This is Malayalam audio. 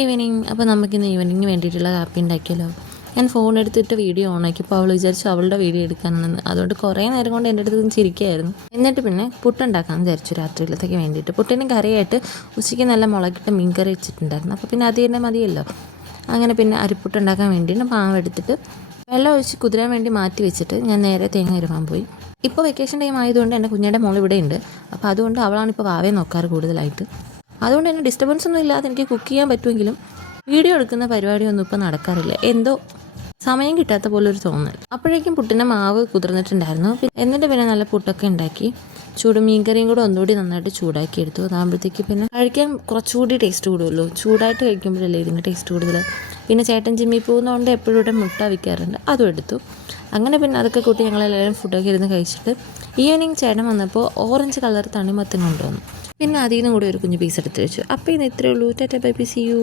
ഈവനിങ്. അപ്പോൾ നമുക്കിന്ന് ഈവനിങ്ങിന് വേണ്ടിയിട്ടുള്ള കാപ്പി ഉണ്ടാക്കിയല്ലോ. ഞാൻ ഫോൺ എടുത്തിട്ട് വീഡിയോ ഓണാക്കിയപ്പോൾ അവൾ വിചാരിച്ചു അവളുടെ വീഡിയോ എടുക്കാനാണെന്ന്. അതുകൊണ്ട് കുറേ നേരം കൊണ്ട് എൻ്റെ അടുത്ത് ചിരിക്കുകയായിരുന്നു. എന്നിട്ട് പിന്നെ പുട്ടുണ്ടാക്കാമെന്ന് വിചാരിച്ചു രാത്രിയിലത്തേക്ക് വേണ്ടിയിട്ട്. പുട്ടിന് കറിയായിട്ട് ഉച്ചയ്ക്ക് നല്ല മുളകിട്ട് മീൻ കറി വെച്ചിട്ടുണ്ടായിരുന്നു. അപ്പോൾ പിന്നെ അത് തന്നെ മതിയല്ലോ. അങ്ങനെ പിന്നെ അരിപ്പുട്ടുണ്ടാക്കാൻ വേണ്ടിയിട്ട് മാവ് എടുത്തിട്ട് വെള്ളം ഒഴിച്ച് കുതിരാൻ വേണ്ടി മാറ്റി വെച്ചിട്ട് ഞാൻ നേരെ തേങ്ങ ഇരവാൻ പോയി. ഇപ്പോൾ വെക്കേഷൻ ടൈം ആയതുകൊണ്ട് എൻ്റെ കുഞ്ഞിൻ്റെ മോൾ ഇവിടെ ഉണ്ട്. അപ്പോൾ അതുകൊണ്ട് അവളാണിപ്പോൾ വാവയെ നോക്കാറ് കൂടുതലായിട്ട്. അതുകൊണ്ട് തന്നെ ഡിസ്റ്റർബൻസ് ഒന്നും ഇല്ലാതെ എനിക്ക് കുക്ക് ചെയ്യാൻ പറ്റുമെങ്കിലും വീഡിയോ എടുക്കുന്ന പരിപാടിയൊന്നും ഇപ്പോൾ നടക്കാറില്ല. എന്തോ സമയം കിട്ടാത്ത പോലെ ഒരു തോന്നൽ. അപ്പോഴേക്കും പുട്ടിൻ്റെ മാവ് കുതിർന്നിട്ടുണ്ടായിരുന്നു. എന്നിട്ട് പിന്നെ നല്ല പുട്ടൊക്കെ ഉണ്ടാക്കി മീൻകറിയും കൂടെ ഒന്നുകൂടി നന്നായിട്ട് ചൂടാക്കി എടുത്തു. അതാകുമ്പോഴത്തേക്ക് പിന്നെ കഴിക്കാൻ കുറച്ചുകൂടി ടേസ്റ്റ് കൂടുമല്ലോ. ചൂടായിട്ട് കഴിക്കുമ്പോഴല്ലേ ഇതിൻ്റെ ടേസ്റ്റ് കൂടുതൽ. പിന്നെ ചേട്ടൻ ജിമ്മിൽ പോകുന്നതുകൊണ്ട് എപ്പോഴും ഇവിടെ മുട്ട വിൽക്കാറുണ്ട്, അതും എടുത്തു. അങ്ങനെ പിന്നെ അതൊക്കെ കൂട്ടി ഞങ്ങളെല്ലാവരും ഫുഡൊക്കെ ഇരുന്ന് കഴിച്ചിട്ട് ഈവനിങ് ചേട്ടൻ വന്നപ്പോൾ ഓറഞ്ച് കളർ തണ്ണിമത്തൻ കൊണ്ടുവന്നു. പിന്നെ അതിൽ നിന്നും കൂടി ഒരു കുഞ്ഞ് പീസ് എടുത്ത് വെച്ചു. അപ്പോൾ ഇന്ന് ഇത്രയേ ഉള്ളൂ. Tata bye bye, see U.